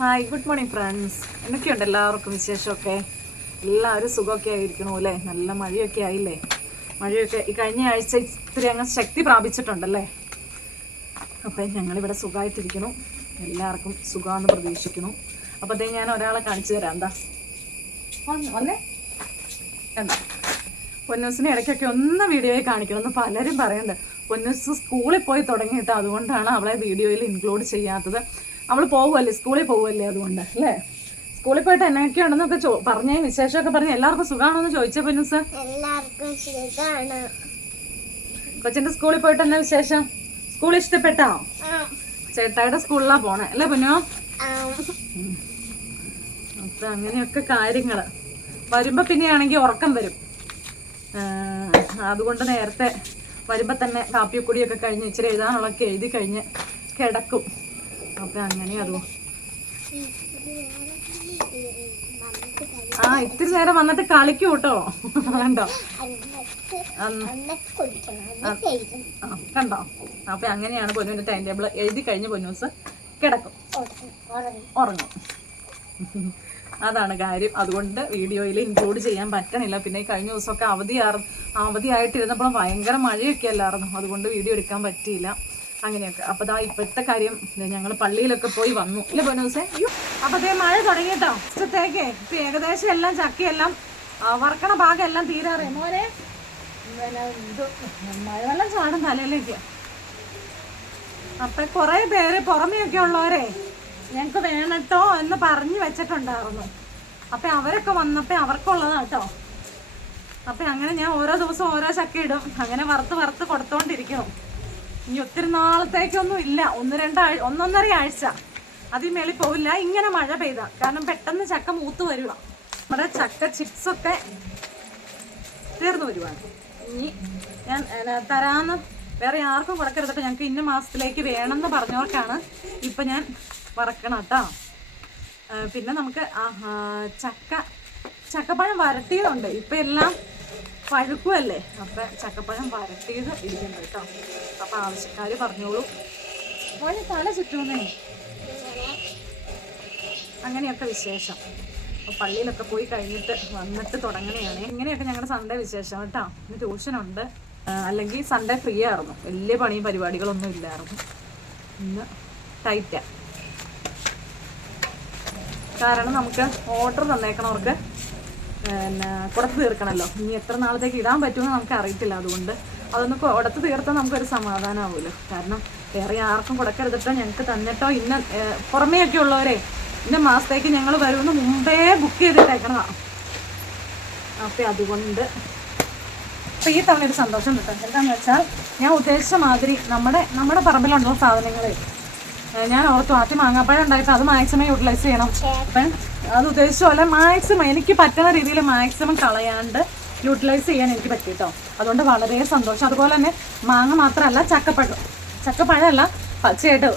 Hi, good morning friends. എന്തൊക്കെയുണ്ട് എല്ലാവർക്കും വിശേഷമൊക്കെ? എല്ലാവരും സുഖമൊക്കെ ആയിരിക്കണു അല്ലേ? നല്ല മഴയൊക്കെ ആയില്ലേ? മഴയൊക്കെ ഈ കഴിഞ്ഞ ആഴ്ച ഇത്തിരി അങ്ങ് ശക്തി പ്രാപിച്ചിട്ടുണ്ടല്ലേ? അപ്പം ഞങ്ങളിവിടെ സുഖമായിട്ടിരിക്കണം. എല്ലാവർക്കും സുഖമാണെന്ന് പ്രതീക്ഷിക്കുന്നു. അപ്പോൾ അതേ ഞാൻ ഒരാളെ കാണിച്ചു തരാം. എന്താ വന്നേ കണ്ടോ? പൊന്നൂസിനെ ഇടയ്ക്കൊക്കെ ഒന്ന് വീഡിയോയിൽ കാണിക്കണമെന്ന് പലരും പറയുന്നുണ്ട്. പൊന്നൂസ് സ്കൂളിൽ പോയി തുടങ്ങിയിട്ട് അതുകൊണ്ടാണ് അവളെ വീഡിയോയിൽ ഇൻക്ലൂഡ് ചെയ്യാത്തത്. അവൾ പോകുമല്ലേ, സ്കൂളിൽ പോകുമല്ലേ, അതുകൊണ്ട് അല്ലേ? സ്കൂളിൽ പോയിട്ട് എന്നൊക്കെ ഉണ്ടെന്നൊക്കെ പറഞ്ഞേ, വിശേഷമൊക്കെ പറഞ്ഞ് എല്ലാവർക്കും സുഖമാണോന്ന് ചോദിച്ചേ പൊന്നൂസ്? എല്ലാവർക്കും സുഖമാണ്. കൊച്ചിന്റെ സ്കൂളിൽ പോയിട്ട് എന്നാ വിശേഷം? സ്കൂൾ ഇഷ്ടപ്പെട്ടോ? ചേട്ടായുടെ സ്കൂളിലാ പോണേ അല്ലേ പൊന്നോ? അപ്പൊ അങ്ങനെയൊക്കെ കാര്യങ്ങള് വരുമ്പോ പിന്നെയാണെങ്കിൽ ഉറക്കം വരും. അതുകൊണ്ട് നേരത്തെ വരുമ്പോ തന്നെ കാപ്പിക്കുടിയൊക്കെ കഴിഞ്ഞ് ഇച്ചിരി എഴുതാനുള്ളതൊക്കെ എഴുതി കഴിഞ്ഞ് കിടക്കും. അപ്പൊ അങ്ങനെ ഇത്തിരി നേരം വന്നിട്ട് കളിക്കും കേട്ടോ. കണ്ടോ കണ്ടോ? അപ്പൊ അങ്ങനെയാണ് പൊന്നുവിന്റെ ടൈം ടേബിൾ. എഴുതി കഴിഞ്ഞ് പൊന്നൂസ് കിടക്കും, ഉറങ്ങും. അതാണ് കാര്യം. അതുകൊണ്ട് വീഡിയോയിൽ ഇൻക്ലൂഡ് ചെയ്യാൻ പറ്റണില്ല. പിന്നെ കഴിഞ്ഞ ദിവസമൊക്കെ അവധിയായിട്ടിരുന്നപ്പോൾ ഭയങ്കര മഴയൊക്കെ അല്ലായിരുന്നു. അതുകൊണ്ട് വീഡിയോ എടുക്കാൻ പറ്റിയില്ല. അങ്ങനെയൊക്കെ. അപ്പോൾ ദാ ഇപ്പോഴത്തെ കാര്യം, ഞങ്ങൾ പള്ളിയിലൊക്കെ പോയി വന്നു ഇല്ല പൊന്നൂസേ? അപ്പോൾ അതേ മഴ തുടങ്ങിയിട്ടോ. ഉച്ചത്തേക്ക് ഇപ്പം ഏകദേശം എല്ലാം ചക്കയെല്ലാം വറക്കണ ഭാഗം എല്ലാം തീരാറേ മോനെ. ഇത് മഴവെള്ളം ചാടും തലയിലേക്ക്. അപ്പം കുറേ പേര് പുറമെയൊക്കെ ഉള്ളവരെ ഞങ്ങൾക്ക് വേണട്ടോ എന്ന് പറഞ്ഞു വെച്ചിട്ടുണ്ടായിരുന്നു. അപ്പം അവരൊക്കെ വന്നപ്പോൾ അവർക്കുള്ളതാട്ടോ. അപ്പം അങ്ങനെ ഞാൻ ഓരോ ദിവസം ഓരോ ചക്ക ഇടും. അങ്ങനെ വറുത്ത് കൊടുത്തോണ്ടിരിക്കും. ഇനി ഒത്തിരി നാളത്തേക്കൊന്നും ഇല്ല, 1-1.5 ആഴ്ച അതിൽ മേളിൽ പോവില്ല ഇങ്ങനെ മഴ പെയ്ത. കാരണം പെട്ടെന്ന് ചക്ക മൂത്ത് വരുക. നമ്മുടെ ചക്ക ചിപ്സൊക്കെ തീർന്നു വരുവാണ്. ഇനി ഞാൻ തരാമെന്ന് വേറെ ആർക്കും കൊടുക്കരുതട്ടോ. ഞങ്ങൾക്ക് ഇന്ന മാസത്തിലേക്ക് വേണമെന്ന് പറഞ്ഞവർക്കാണ് ഇപ്പം ഞാൻ വറക്കണം കേട്ടോ. പിന്നെ നമുക്ക് ചക്കപ്പഴം വരട്ടിയതുണ്ട്. ഇപ്പം എല്ലാം പഴുക്കുമല്ലേ? അപ്പം ചക്കപ്പഴം വരട്ടിയത് ഇരിക്കുന്നുണ്ട് കേട്ടോ. അപ്പം ആവശ്യക്കാർ പറഞ്ഞോളൂ. മോനെ തല ചുറ്റുന്നേ. അങ്ങനെയൊക്കെ വിശേഷം. അപ്പോൾ പള്ളിയിലൊക്കെ പോയി കഴിഞ്ഞിട്ട് വന്നിട്ട് തുടങ്ങണയാണ്. ഇങ്ങനെയൊക്കെ ഞങ്ങളുടെ സൺഡേ വിശേഷം കേട്ടോ. ഇന്ന് ട്യൂഷനുണ്ട്. അല്ലെങ്കിൽ സൺഡേ ഫ്രീ ആയിരുന്നു. വലിയ പണിയും പരിപാടികളൊന്നും ഇല്ലായിരുന്നു. ഇന്ന് ടൈറ്റാ. കാരണം നമുക്ക് ഓർഡർ തന്നേക്കണവർക്ക് കൊടുത്ത് തീർക്കണമല്ലോ. ഇനി എത്ര നാളത്തേക്ക് ഇടാൻ പറ്റുമെന്ന് നമുക്ക് അറിയത്തില്ല. അതുകൊണ്ട് അതൊന്ന് കൊടുത്ത് തീർത്താൽ നമുക്കൊരു സമാധാനമാവുമല്ലോ. കാരണം വേറെ ആർക്കും കൊടുക്കരുതിട്ടോ, ഞങ്ങൾക്ക് തന്നിട്ടോ. പുറമേയൊക്കെ ഉള്ളവരെ ഇന്ന മാസത്തേക്ക് ഞങ്ങൾ വരുമെന്ന് മുമ്പേ ബുക്ക് ചെയ്തിട്ടേക്കണതാണ്. അപ്പം അതുകൊണ്ട് അപ്പം ഈ തവണ ഒരു സന്തോഷം കിട്ടും. എന്താണെന്ന് വെച്ചാൽ ഞാൻ ഉദ്ദേശിച്ച മാതിരി നമ്മുടെ പറമ്പിലുണ്ടോ സാധനങ്ങളെ ഞാൻ ഓർത്തു. ആദ്യം മാങ്ങാപ്പഴം ഉണ്ടായിട്ട് അത് മാക്സിമം യൂട്ടിലൈസ് ചെയ്യണം. അപ്പം അത് ഉദ്ദേശിച്ച പോലെ മാക്സിമം എനിക്ക് പറ്റുന്ന രീതിയിൽ മാക്സിമം കളയാണ്ട് യൂട്ടിലൈസ് ചെയ്യാൻ എനിക്ക് പറ്റിട്ടോ. അതുകൊണ്ട് വളരെ സന്തോഷം. അതുപോലെ തന്നെ മാങ്ങ മാത്രമല്ല, ചക്കപ്പഴമല്ല പച്ചയായിട്ട്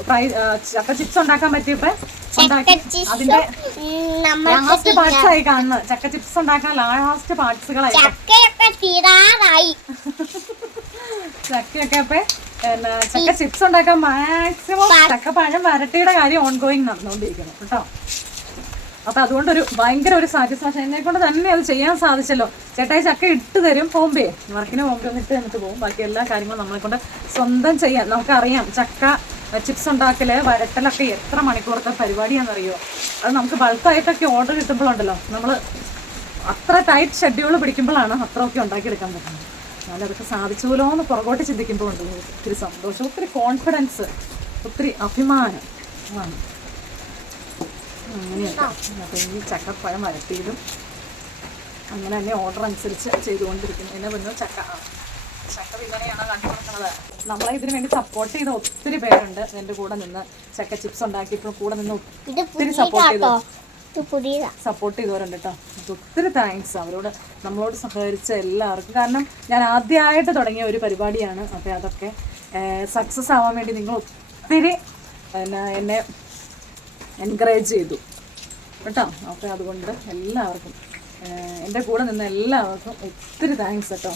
ചക്ക ചിപ്സ് ഉണ്ടാക്കാൻ പറ്റിയപ്പോൾ ഉണ്ടാക്കി. അതിന്റെ ലാസ്റ്റ് പാർട്സ് ആയി കാണുന്നത്. ചക്ക ചിപ്സ് ഉണ്ടാക്കാൻ ലാസ്റ്റ് പാർട്സുകളായി. ചക്കയൊക്കെ അപ്പൊ ചക്ക ചിപ്സ് ഉണ്ടാക്കാൻ മാക്സിമം ചക്കപ്പഴം വരട്ടിയുടെ കാര്യം ഓൺഗോയിങ് നടന്നുകൊണ്ടിരിക്കണം കേട്ടോ. അപ്പൊ അതുകൊണ്ടൊരു ഭയങ്കര ഒരു സാറ്റിസ്ഫാക്ഷൻ. എന്നെ കൊണ്ട് തന്നെ അത് ചെയ്യാൻ സാധിച്ചല്ലോ. ചേട്ടായി ചക്ക ഇട്ട് തരും പോകുമ്പേ, വർക്കിന് പോകുമ്പോൾ ഒന്ന് ഇട്ട് തന്നിട്ട് പോകും. ബാക്കി എല്ലാ കാര്യങ്ങളും നമ്മളെ കൊണ്ട് സ്വന്തം ചെയ്യാം. നമുക്കറിയാം ചക്ക ചിപ്സ് ഉണ്ടാക്കല് വരട്ടലൊക്കെ എത്ര മണിക്കൂറത്തെ പരിപാടിയാണെന്നറിയോ. അത് നമുക്ക് ബൾക്കായിട്ടൊക്കെ ഓർഡർ കിട്ടുമ്പോഴുണ്ടല്ലോ, നമ്മൾ അത്ര ടൈറ്റ് ഷെഡ്യൂൾ പിടിക്കുമ്പോഴാണ് അത്രയൊക്കെ ഉണ്ടാക്കിയെടുക്കാൻ പറ്റുന്നത്. അതൊക്കെ സാധിച്ചുല്ലോ എന്ന് പുറകോട്ട് ചിന്തിക്കുമ്പോൾ ഉണ്ട് ഒത്തിരി സന്തോഷം, ഒത്തിരി കോൺഫിഡൻസ്, ഒത്തിരി അഭിമാനം ആണ്. അങ്ങനെയൊക്കെ. അപ്പോൾ ഈ ചക്കപ്പഴം വരട്ടിയതും അങ്ങനെ തന്നെ ഓർഡർ അനുസരിച്ച് ചെയ്തുകൊണ്ടിരിക്കുന്നു. എന്നെ പിന്നെ ചക്ക വിപണിയാണ് കണ്ടുകൊടുക്കുന്നത്. നമ്മളെ ഇതിനു വേണ്ടി സപ്പോർട്ട് ചെയ്ത ഒത്തിരി പേരുണ്ട്. എൻ്റെ കൂടെ നിന്ന് ചക്ക ചിപ്സ് ഉണ്ടാക്കിയപ്പോൾ കൂടെ നിന്ന് ഒത്തിരി സപ്പോർട്ട് ചെയ്തവരുണ്ട് കേട്ടോ. ഒത്തിരി താങ്ക്സ് അവരോട്, നമ്മളോട് സഹകരിച്ച എല്ലാവർക്കും. കാരണം ഞാൻ ആദ്യമായിട്ട് തുടങ്ങിയ ഒരു പരിപാടിയാണ്. അപ്പോൾ അതൊക്കെ സക്സസ് ആവാൻ വേണ്ടി നിങ്ങൾ ഒത്തിരി എന്നെ എൻകറേജ് ചെയ്തു കേട്ടോ. അപ്പോൾ അതുകൊണ്ട് എല്ലാവർക്കും, എൻ്റെ കൂടെ നിന്ന് എല്ലാവർക്കും ഒത്തിരി താങ്ക്സ് കേട്ടോ.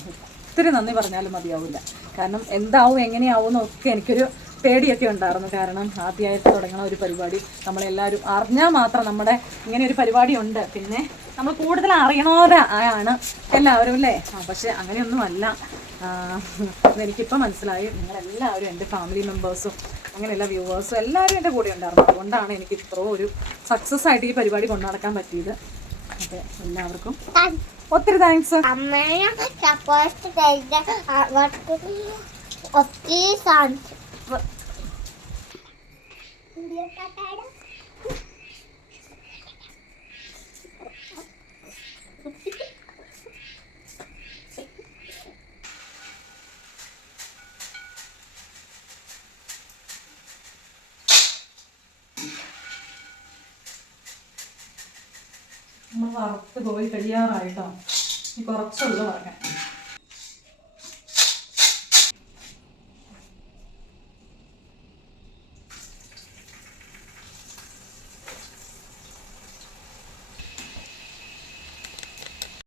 ഒത്തിരി നന്ദി പറഞ്ഞാലും മതിയാവില്ല. കാരണം എന്താവും എങ്ങനെയാവും എന്നൊക്കെ എനിക്കൊരു പേടിയൊക്കെ ഉണ്ടായിരുന്നു. കാരണം ആദ്യമായിട്ട് തുടങ്ങണ ഒരു പരിപാടി നമ്മളെല്ലാവരും അറിഞ്ഞാൽ മാത്രം നമ്മുടെ ഇങ്ങനെ ഒരു പരിപാടി ഉണ്ട്. പിന്നെ നമ്മൾ കൂടുതൽ അറിയണവരാണ് എല്ലാവരും അല്ലേ. പക്ഷെ അങ്ങനെയൊന്നുമല്ല. എനിക്കിപ്പോൾ മനസ്സിലായി. നിങ്ങളെല്ലാവരും എൻ്റെ ഫാമിലി മെമ്പേഴ്സും അങ്ങനെയുള്ള വ്യൂവേഴ്സും എല്ലാവരും എൻ്റെ കൂടെ ഉണ്ടായിരുന്നു. അതുകൊണ്ടാണ് എനിക്ക് ഇത്രയും ഒരു സക്സസ് ആയിട്ട് ഈ പരിപാടി കൊണ്ടു നടക്കാൻ പറ്റിയത്. അതെ, എല്ലാവർക്കും ഒത്തിരി താങ്ക്സ്. അമ്മയെ സപ്പോർട്ട് ചെയ്ത അവർക്ക് ഒത്തിരി താങ്ക്സ്. നമ്മൾ വറുത്ത് പോയി കഴിയാറായിട്ടോ. കുറച്ചുള്ളൂ പറയാൻ.